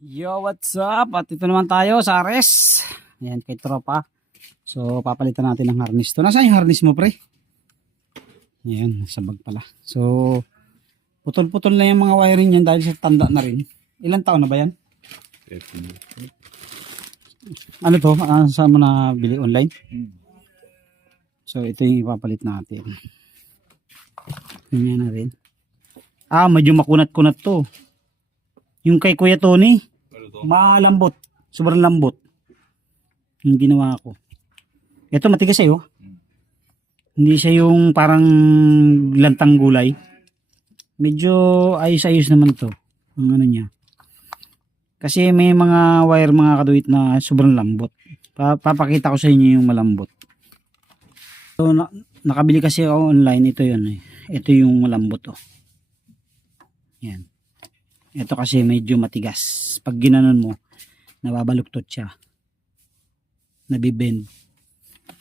Yo, what's up? At ito naman tayo sa Ares. Ayan, kay tropa. So, papalitan natin ng harness to. Nasaan yung harness mo, pre? Ayan, sa bag pala. So, putol-putol na yung mga wiring yan dahil sa tanda na rin. Ilan taon na ba yan? Ano to? Saan mo na bili online? So, ito yung ipapalit natin. Tingnan natin. Medyo makunat-kunat to. Yung kay Kuya Tony, malambot. Sobrang lambot. Yung ginawa ko. Ito matigas sa'yo. Hindi siya yung parang lantang gulay. Medyo ayos-ayos naman to. Ang ano niya. Kasi may mga wire mga kaduit na sobrang lambot. Papakita ko sa inyo yung malambot. So nakabili kasi ako online. Ito yun eh. Ito yung malambot oh. Yan. Ito kasi medyo matigas. Pag ginanon mo, nababaluktot siya. Nabibend.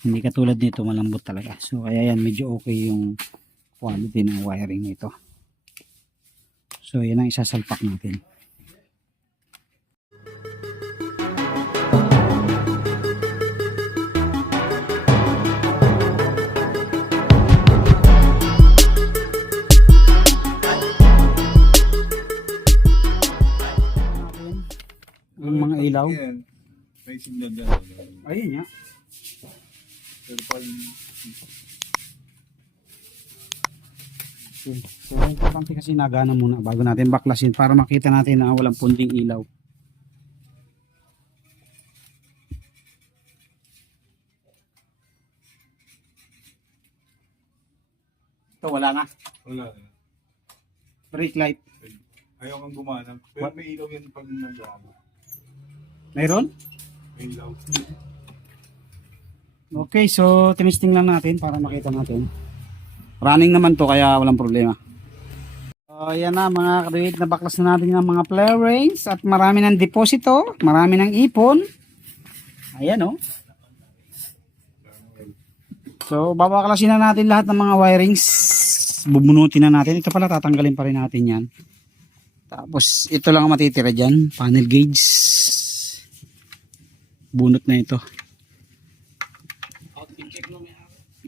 Hindi katulad nito, malambot talaga. So kaya yan, medyo okay yung quality ng wiring nito. So yan ang isasalpak natin. Yung mga ilaw. May signal dyan. Ayun nga. Pero pag Okay. So importante kasi nagana muna bago natin baklasin para makita natin na walang punding ilaw. Ito wala na. wala. Brake light. Ayaw kang gumana. Pero What? may ilaw yan pag nag-ano. Mayroon? May ilaw. Okay, so tinisting lang natin para makita natin. Running naman to kaya walang problema. So yan na mga kaduit, nabaklas na natin ng mga flare rings at marami ng deposito, marami ng ipon. Ayan oh. So babaklasin na natin lahat ng mga wirings. Bubunutin na natin. Ito pala tatanggalin pa rin natin yan. Tapos ito lang ang matitira dyan. Panel gauge. Bunot na ito.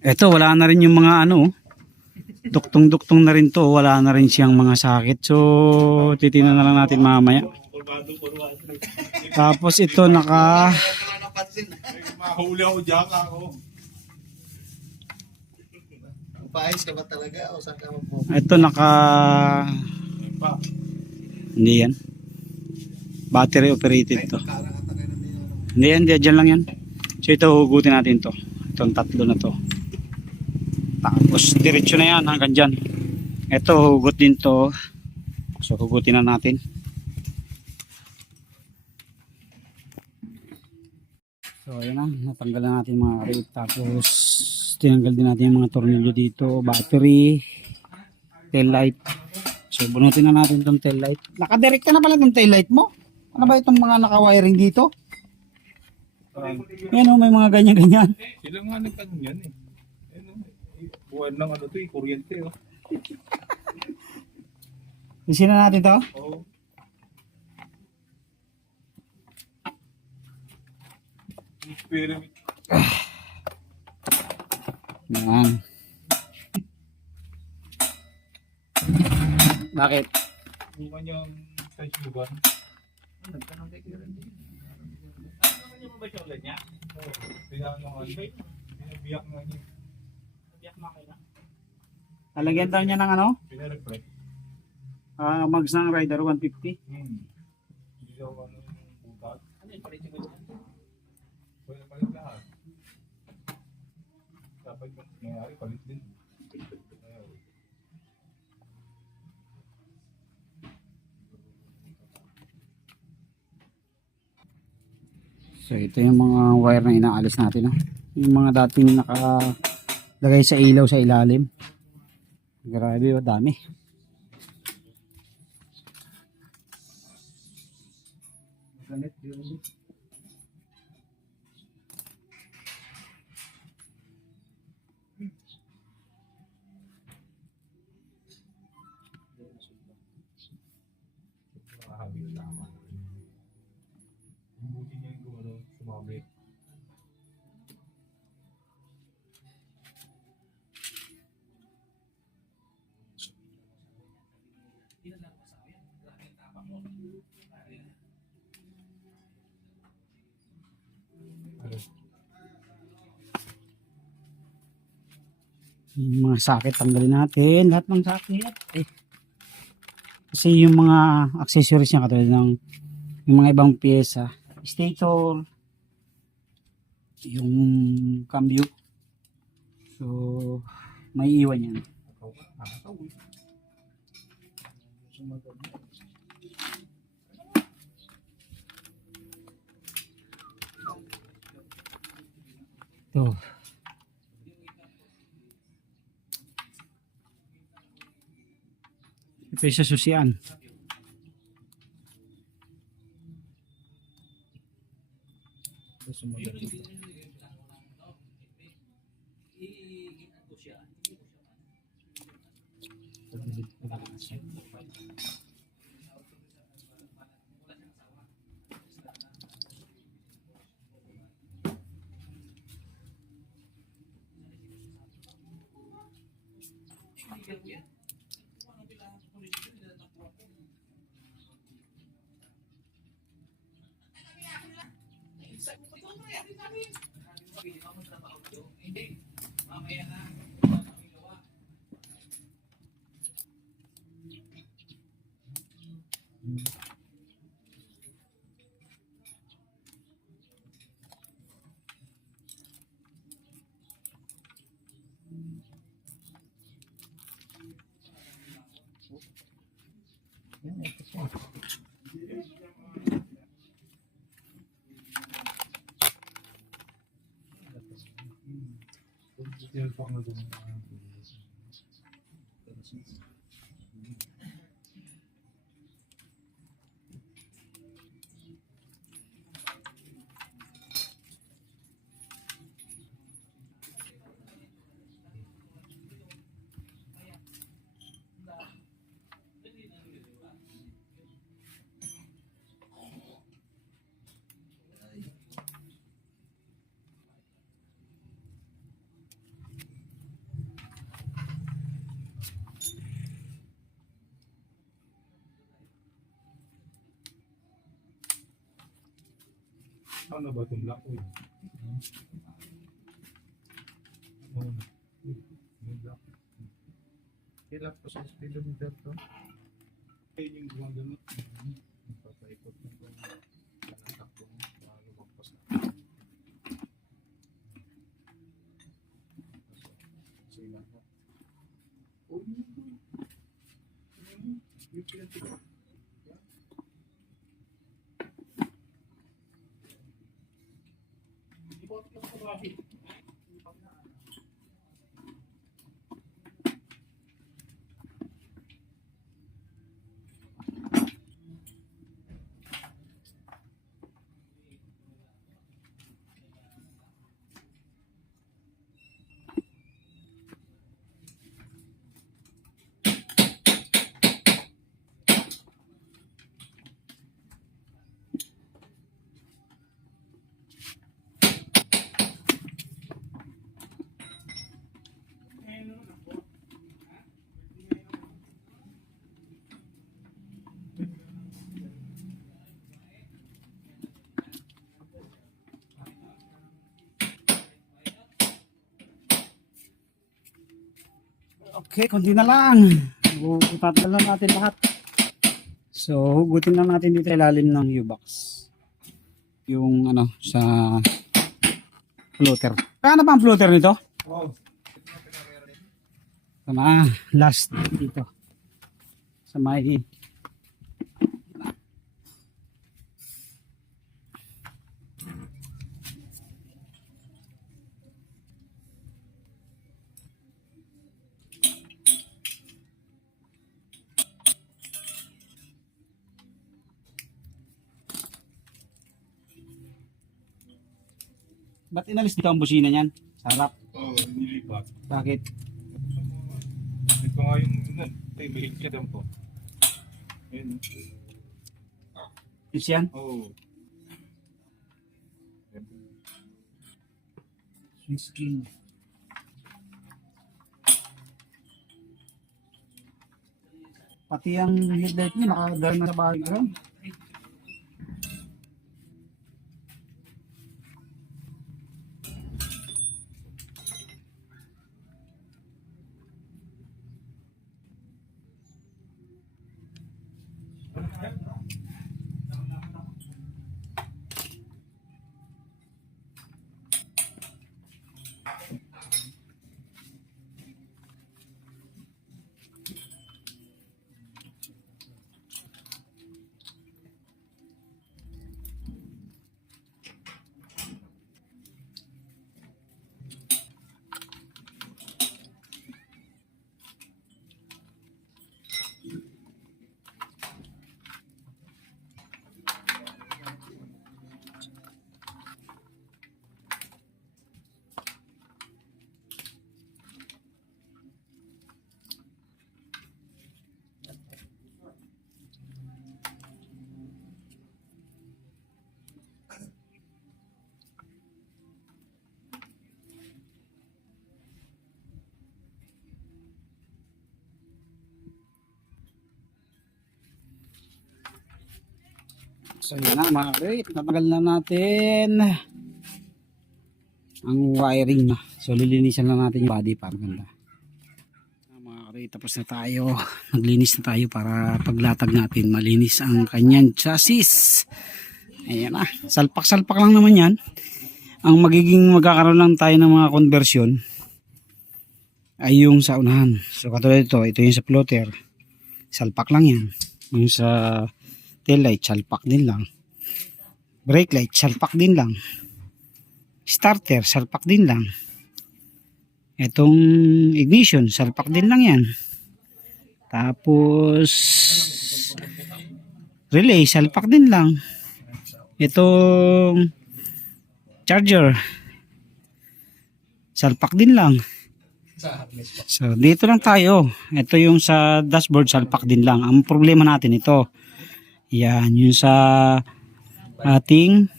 Ito wala na rin yung mga ano. Duktong-duktong na rin to. Wala na rin siyang mga sakit. So titingnan na lang natin mamaya. Tapos ito naka... Mahuli ako dyan ako. Paayos ka ba talaga o saan ka mo? Ito naka... Hindi yan. Battery operated to. Hindi yan, dyan lang yan. So ito hugutin natin to. Itong tatlo na to. Tapos diretso na yan hanggang dyan. Ito hugot din to. So hugutin na natin. So ayan na, natanggal na natin mga rate. Tapos tinanggal din natin yung mga tornilyo dito. Battery, tail light. So bunutin na natin itong tail light. Nakadirect na pala itong tail light mo. Ano ba itong mga naka-wiring dito? Yan o, may mga ganyan-ganyan. Sila nga nagtanong yan eh. Buwan ng ano to eh, kuryente oh. Isin na natin to. Oo. Experiment. Yan. Bakit? Bukan yung sa sugar. Nagtanong kay Kiran din. Ano ba siya ulit niya? Oo. Tinanong ano. Binabiyak nga niya. Lalagyan daw niya ng ano? Pinareflect. Mags ng Rider 150. Hindi daw ano yung butat. Ano yung palit yung ganyan? Wala palit lahat. Dapat yung nangyari, palit din. So ito yung mga wire na inaalis natin. No? Yung mga dating nakalagay sa ilaw sa ilalim. Grabe o, dami. Ganit yun. gabi. Yung mga sakit, tanggalin natin. Lahat ng sakit. Kasi yung mga accessories niya katulad ng yung mga ibang pyesa, stator, yung cambio. So, may iwan yan. Ito. Ito yung sa susian. Yan pa nga doon. Ano ba itong lock? Kailan pa sa speedometer to? Ayun yung gumagano. Papaikot na ito. Nanatakbo mo. Lumagpas na. Sila ko. Oh, yung pinatiko. Okay, konti na lang. Itatalo natin lahat. So, hugutin lang natin dito ilalim ng U-box. Yung ano, sa floater. Kaya ba ang floater nito? Wow. Tama, last dito. Sa may ba't inalis dito ang busina niyan? Sa harap. Oo, nilipat. Bakit? Ito nga yung, may higit yan po. Ayun. Is yan? Oo. Skin. Pati ang headlight niya nakadala na sa background. So yun na mga kare, tatagal na natin ang wiring na. So lilinisan lang natin yung body para ganda. Mga kare, tapos na tayo. Maglinis na tayo para paglatag natin malinis ang kanyang chassis. Ayan na, salpak-salpak lang naman yan. Ang magkakaroon lang tayo ng mga conversion ay yung sa unahan. So katulad ito yung sa floater. Salpak lang yan. Yung sa tail light, salpak din lang. Brake light, salpak din lang. Starter, salpak din lang. Itong ignition, salpak din lang yan. Tapos relay, salpak din lang. Itong charger, salpak din lang. So dito lang tayo. Ito yung sa dashboard, salpak din lang. Ang problema natin ito, yan, yung sa ating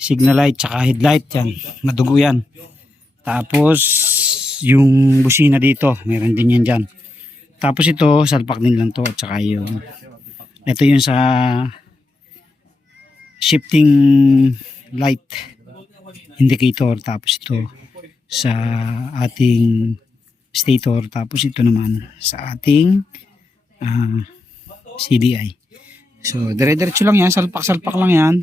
signal light tsaka headlight, yan, madugo yan. Tapos yung busina dito, meron din yan dyan. Tapos ito, salpak din lang to. At saka yung ito yung sa shifting light indicator. Tapos ito sa ating stator. Tapos ito naman sa ating CDI. So, dire-diretso lang yan. Salpak-salpak lang yan.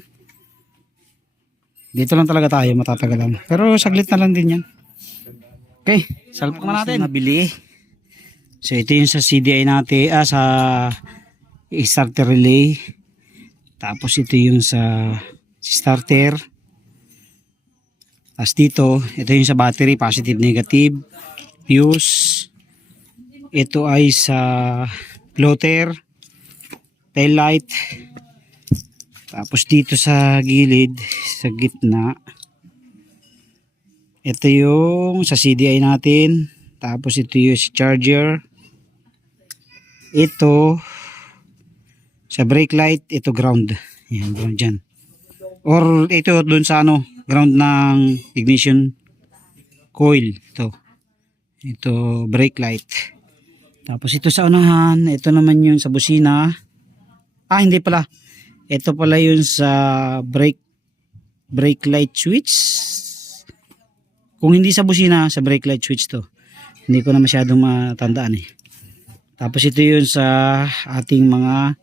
Dito lang talaga tayo matatagalan. Pero saglit na lang din yan. Okay, salpak na natin. Nabili. So, ito yung sa CDI natin. Sa starter relay. Tapos ito yung sa starter. Tapos dito, ito yung sa battery. Positive, negative. Fuse. Ito ay sa floater. Tail light. Tapos dito sa gilid, sa gitna, ito yung sa CDI natin. Tapos ito yung charger. Ito sa brake light, ito ground. Yan, ground dyan. Or ito dun sa ground ng ignition coil. Ito brake light. Tapos ito sa unahan, ito naman yung sa busina. Hindi pala. Ito pala yun sa brake light switch. Kung hindi sa busina, sa brake light switch to. Hindi ko na masyadong matandaan eh. Tapos ito yun sa ating mga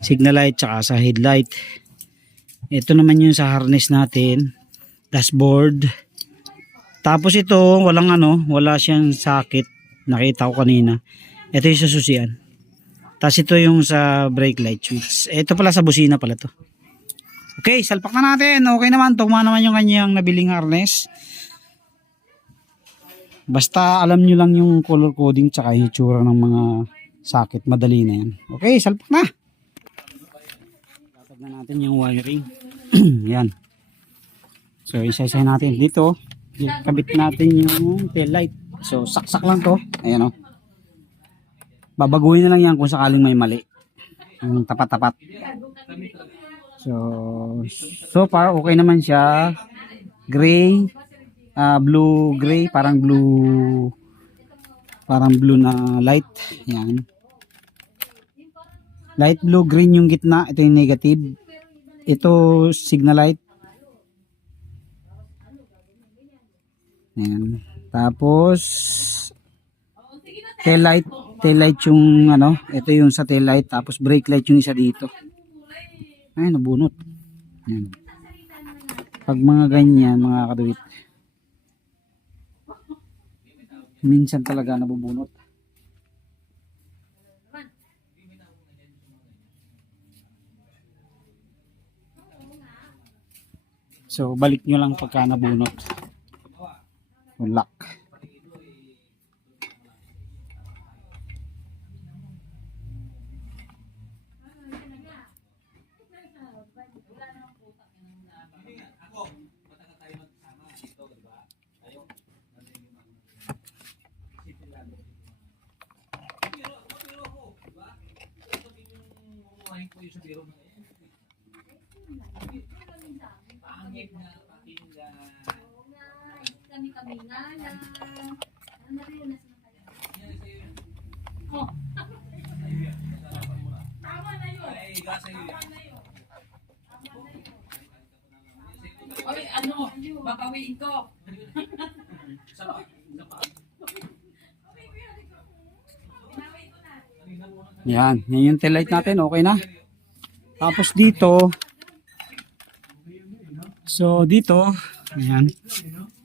signal light tsaka sa headlight. Ito naman yun sa harness natin. Dashboard. Tapos ito, wala siyang sakit. Nakita ko kanina. Ito yung sa susian. Tapos ito yung sa brake light switch. Ito pala sa busina pala to. Okay, salpak na natin. Okay naman. Tugma naman yung kanyang nabiling harness. Basta alam nyo lang yung color coding tsaka yung itsura ng mga socket. Madali na yan. Okay, salpak na. Tatag na natin yung wiring. Yan. So, isa-isa natin. Dito, kabit natin yung tail light. So, saksak lang to. Ayan o. Babaguhin na lang yan kung sakaling may mali. Yung tapat-tapat. So far okay naman siya. Gray, blue gray, parang blue na light. Yan. Light blue, green yung gitna. Ito yung negative. Ito signal light. Ayan. Tapos tail light yung ano, ito yung sa tail light, tapos brake light yung isa dito. Ay, nabunot. Ayan. Pag mga ganyan, mga kaduwit, minsan talaga nabubunot. So, balik nyo lang pagka nabunot. Lock. Kami nga lang. Ano rin na tama na yun. Oy, ano? Babawiin ko. Yan yung tail light natin, okay na. Tapos dito, so dito, ayan.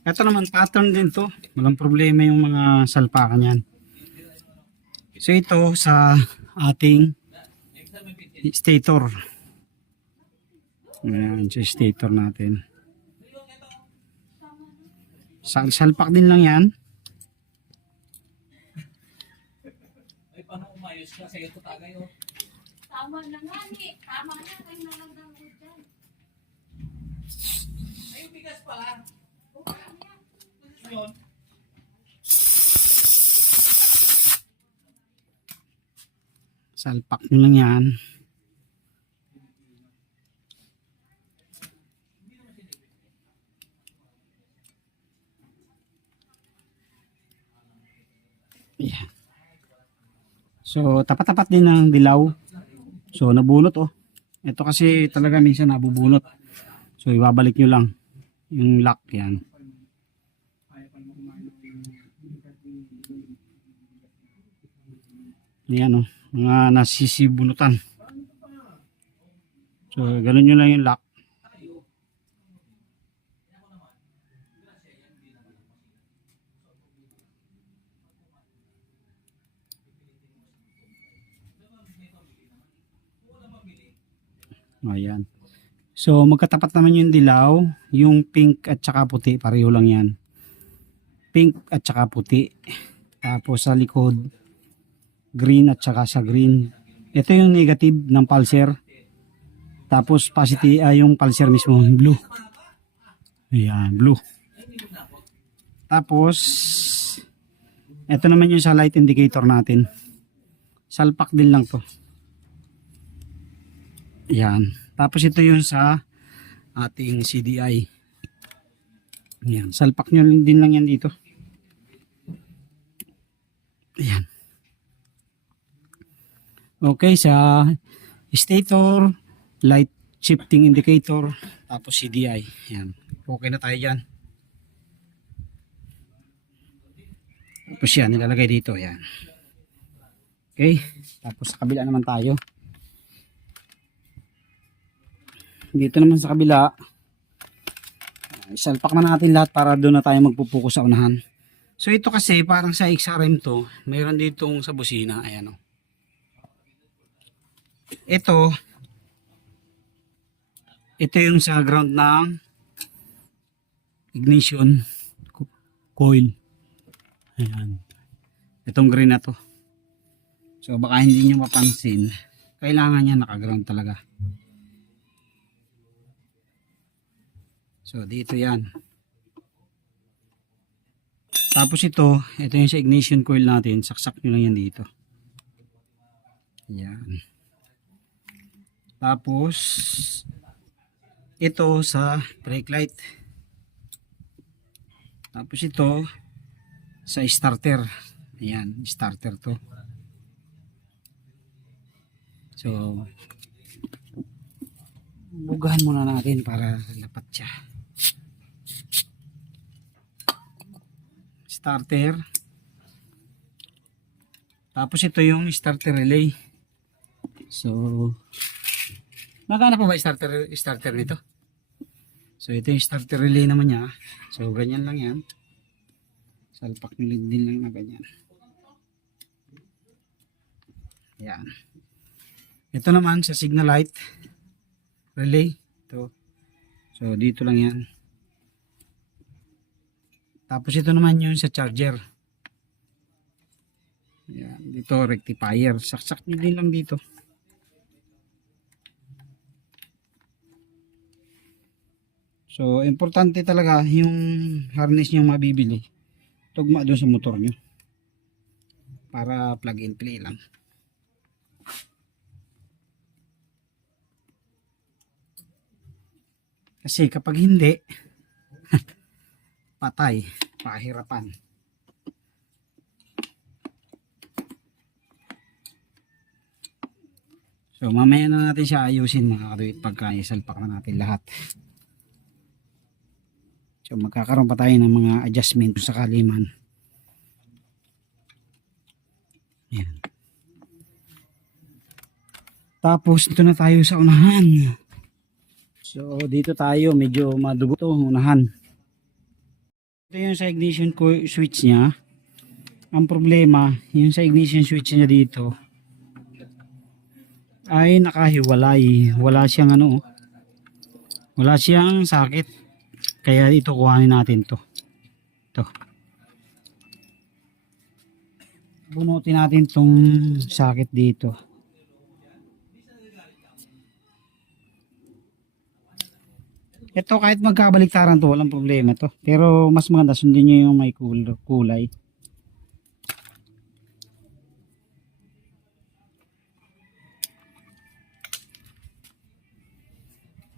Ito naman pattern din to. Walang problema yung mga salpakan yan. So ito sa ating stator. Ayan, sa stator natin. Salpak din lang yan. Tama na nga ni. Tama na. Kayo na lang daw dyan. Ay, bigas pa. Salpak nyo lang yan. Ayan. So, tapat-tapat din ng dilaw. So, nabunot oh. Ito kasi talaga minsan nabubunot. So, ibabalik nyo lang yung lock yan. Ayan oh, mga nasisibunutan. So, ganun nyo lang yung lock. Ayan. So, magkatapat naman yung dilaw, yung pink at saka puti, pareho lang yan. Pink at saka puti. Tapos sa likod, green at saka sa green. Ito yung negative ng pulser. Tapos positive, yung pulser mismo, blue. Ayan, blue. Tapos, ito naman yung sa light indicator natin. Salpak din lang to. Ayan. Tapos ito yung sa ating CDI. Ayan. Salpak nyo din lang yan dito. Ayan. Okay, sa stator, light shifting indicator, tapos CDI. Ayan. Okay na tayo dyan. Tapos yan, nilalagay dito. Ayan. Okay. Tapos sa kabila naman tayo. Dito naman sa kabila, isalpak na natin lahat para doon na tayo magpupuko sa unahan. So ito kasi parang sa XRM to, mayroon ditong sa busina, ayan o. Ito yung sa ground ng ignition coil. Ayan. Itong green na to. So baka hindi nyo mapansin, kailangan niya naka-ground talaga. So dito yan. Tapos ito yung sa ignition coil natin, saksak nyo lang yan dito. Yan. Tapos ito sa brake light. Tapos ito sa starter. Ayan, starter to. So, bugahan muna natin para lapat siya. Starter. Tapos ito yung starter relay. So, magkano pa ba starter nito? So, ito yung starter relay naman niya. So, ganyan lang yan. Salpak nilid din lang na ganyan. Yan. Ito naman sa signal light relay. Ito. So, dito lang yan. Tapos ito naman yung sa charger. Yan. Dito rectifier. Saksak nyo din lang dito. So, importante talaga yung harness nyo mabibili. Tugma doon sa motor nyo. Para plug and play lang. Kasi kapag hindi, patay, pahirapan. So, mamaya na natin siya ayusin mga kaduit pagka isalpak na natin lahat. So, magkakaroon pa tayo ng mga adjustment sa kaliman. Ayan. Tapos, ito na tayo sa unahan. So, dito tayo, medyo madugo to, unahan. Ito yung sa ignition switch niya. Ang problema, yung sa ignition switch niya dito, ay nakahiwalay. Wala siyang ano, wala siyang sakit. Kaya ito kuhanin natin to. Ito. Bunutin natin tong sakit dito. Ito kahit magkabaliktaran to, walang problema to. Pero mas maganda sundin nyo yung may kulay.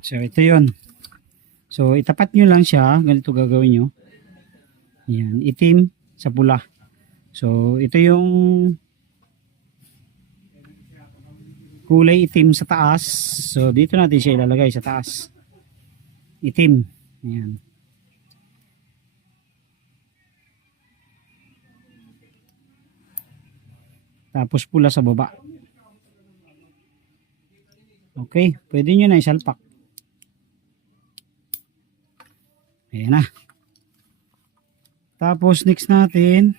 So ito yun. So itapat nyo lang siya, ganito gagawin nyo. Yan, itim sa pula. So ito yung kulay itim sa taas. So dito natin siya ilalagay sa taas. Itim. Ayan. Tapos pula sa baba. Okay, pwede nyo na isalpak. Ayan na. Tapos next natin,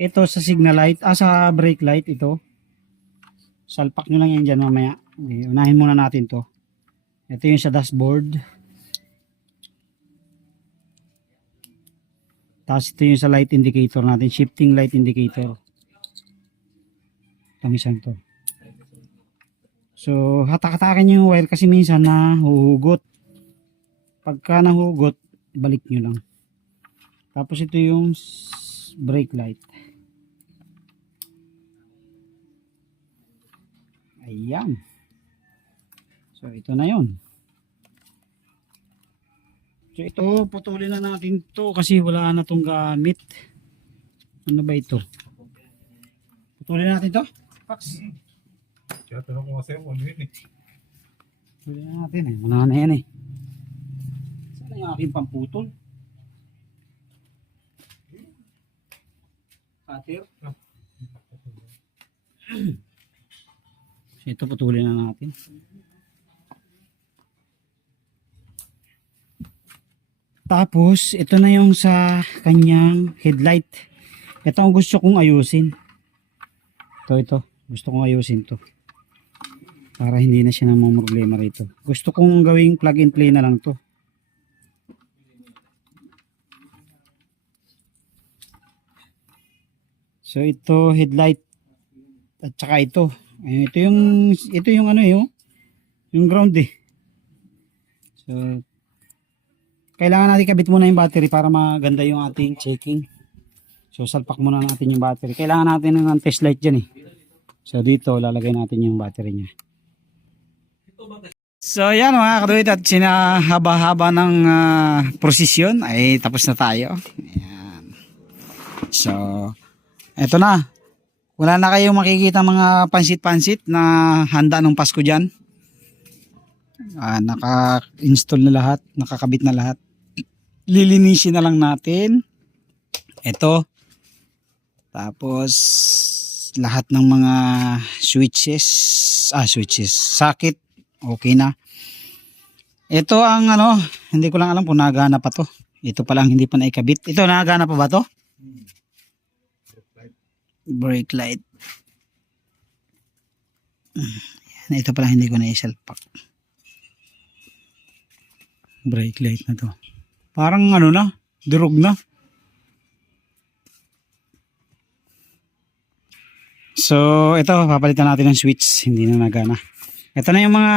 ito sa signal light, sa brake light ito. Salpak nyo lang yan dyan mamaya. Okay, unahin muna natin to. Ito yung sa dashboard. Tapos ito yung sa light indicator natin, shifting light indicator. Tamisan to. So hatak-hatakin yung wire kasi minsan nahuhugot. Pagka nahugot, balik nyo lang. Tapos ito yung brake light. Ayan. So ito na yun. So ito, putulin na natin to kasi wala na tong gamit. Ano ba ito? Putulin natin to? Pax. Kaya tanong ko kasi ano yun eh. Putulin na natin eh. Wala na yan eh. Saan yung aking pamputol? Cutter? So ito, putulin na natin. Tapos, ito na yung sa kanyang headlight. Ito ang gusto kong ayusin. Ito. Gusto kong ayusin to. Para hindi na siya namang problema rito. Gusto kong gawing plug and play na lang to. So, ito headlight. At saka ito. Ayun, ito yung ano yung ground eh. So, kailangan natin kabit muna yung battery para maganda yung ating checking. So salpak muna natin yung battery. Kailangan natin ng test light dyan eh. So dito lalagay natin yung battery niya. So yan mga kaduit, at sinahaba-haba ng prosesyon ay tapos na tayo. Ayan. So eto na. Wala na kayong makikita mga pansit-pansit na handa ng Pasko dyan. Naka-install na lahat, nakakabit na lahat. Lilinisin na lang natin. Ito. Tapos lahat ng mga switches, socket, okay na. Ito ang hindi ko lang alam kung nagana pa to. Ito pa lang hindi pa naikabit. Ito nagana pa ba to? Brake light. Ito pala hindi ko na-isalpak. Brake light na to. Parang na, durog na. So ito, papalitan natin ng switch. Hindi na nagana. Ito na yung mga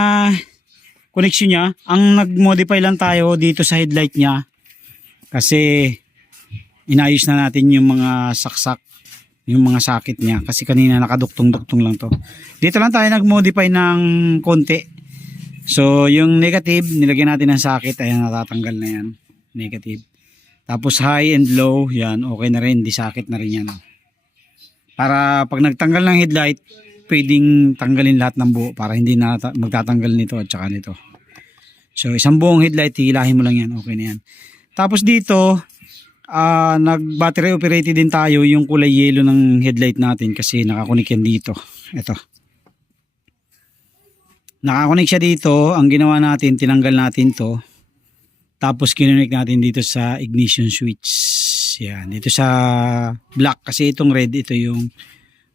connection niya. Ang nag-modify lang tayo dito sa headlight niya. Kasi inayos na natin yung mga saksak, yung mga socket niya, kasi kanina nakaduktong-duktong lang to. Dito lang tayo nag-modify ng konti. So yung negative nilagyan natin ng socket, ayan, natatanggal na yan, negative. Tapos high and low, yan okay na rin, di socket na rin yan. Para pag nagtanggal ng headlight, pwedeng tanggalin lahat ng buo para hindi na magtatanggal nito at saka nito. So isang buong headlight, hilahin mo lang yan, okay na yan. Tapos dito nag battery operated din tayo, yung kulay yellow ng headlight natin kasi nakakunik yan dito. Ito, nakakunik siya dito. Ang ginawa natin, tinanggal natin to, tapos kinunik natin dito sa ignition switch. Yan, dito sa black, kasi itong red, ito yung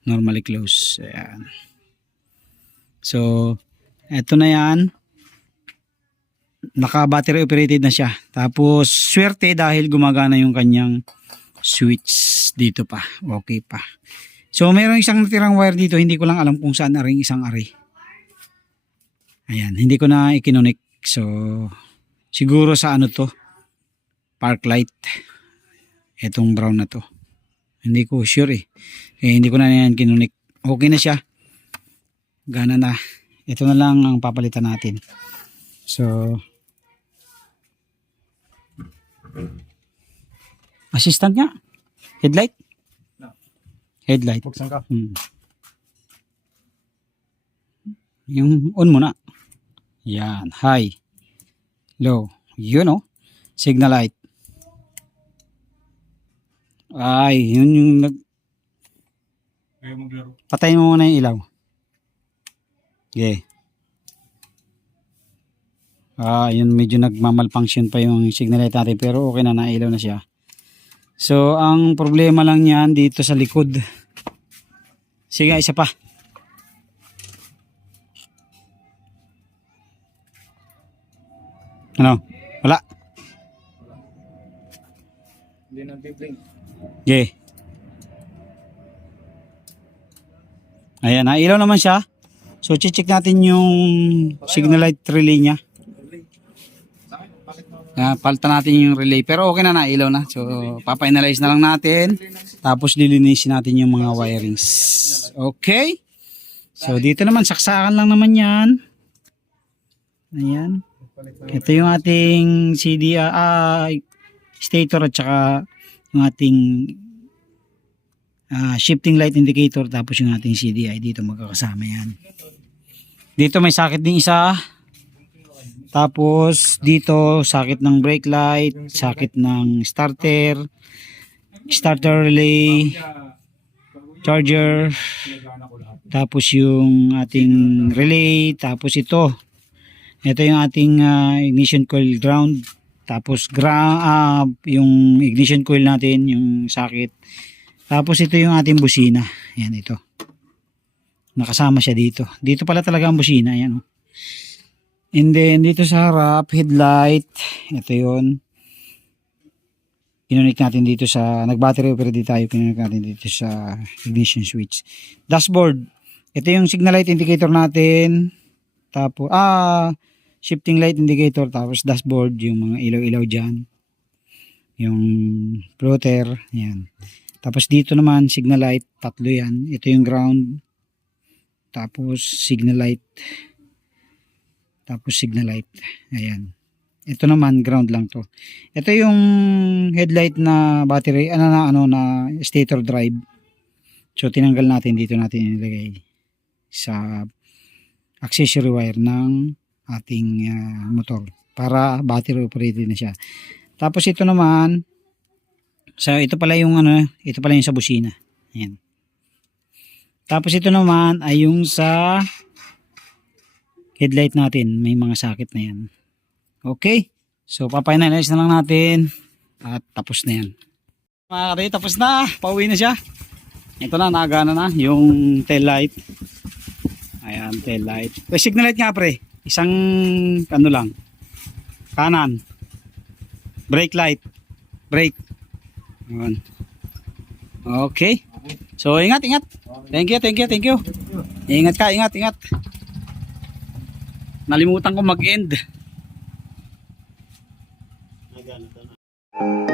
normally close. Ayan. So eto na yan, naka battery operated na siya. Tapos swerte dahil gumagana yung kanyang switch dito pa, okay pa. So mayroong isang natirang wire dito, hindi ko lang alam kung saan na rin isang array. Ayan, hindi ko na ikinunik. So siguro sa to, park light, etong brown na to, hindi ko sure hindi ko na yan kinunik. Okay na siya, gana na. Ito na lang ang papalitan natin. So assistant niya, headlight, headlight, Buksan ka. yung on muna, yan, high, low, yun signal light. Ay, yun yung Ayaw maglaro. patayin mo muna yung ilaw. Okay. Yun, medyo nagmamalfunction pa yung signal light natin, pero okay na, nailaw na siya. So ang problema lang yan dito sa likod. Sige, isa pa. Wala. Hindi na bibling. Okay. Ayan, nailaw naman siya. So check natin yung signal light relay niya. Palitan natin yung relay, pero okay na, nailaw na. So papa-analyze na lang natin, tapos lilinisin natin yung mga wirings. Okay, so dito naman saksakan lang naman yan. Ayan, ito yung ating CD stator at saka yung ating shifting light indicator, tapos yung ating CDI dito magkakasama yan. Dito may socket din isa. Tapos dito socket ng brake light, socket ng starter relay, charger, tapos yung ating relay, tapos ito yung ating ignition coil ground, tapos yung ignition coil natin, yung socket, tapos ito yung ating busina. Yan, ito nakasama siya dito. Dito pala talaga ang busina, yan. And then dito sa harap, headlight, ito yun. Kinunik natin dito sa, nag-battery operated tayo, kinunik natin dito sa ignition switch. Dashboard, ito yung signal light indicator natin. Tapos, shifting light indicator, tapos dashboard, yung mga ilaw-ilaw dyan. Yung floater, yan. Tapos dito naman, signal light, tatlo yan. Ito yung ground, tapos signal light. Tapos signal light. Ayan. Ito naman ground lang to. Ito yung headlight na battery na stator drive. So tinanggal natin, dito natin ilagay sa accessory wire ng ating motor para battery operated na siya. Tapos ito naman ito pala yung sa busina. Ayan. Tapos ito naman ay yung sa headlight natin, may mga socket na yan. Okay, so papainalize na lang natin at tapos na yan. Mga kare, tapos na, pauwi na siya. Ito na, nagana na yung tail light. Ayan, tail light. Signal light nga pre, isang lang, kanan, brake light, brake. Ayan. Okay, so ingat. Thank you. Ingat ka. Nalimutan ko mag-end. Nagana to na.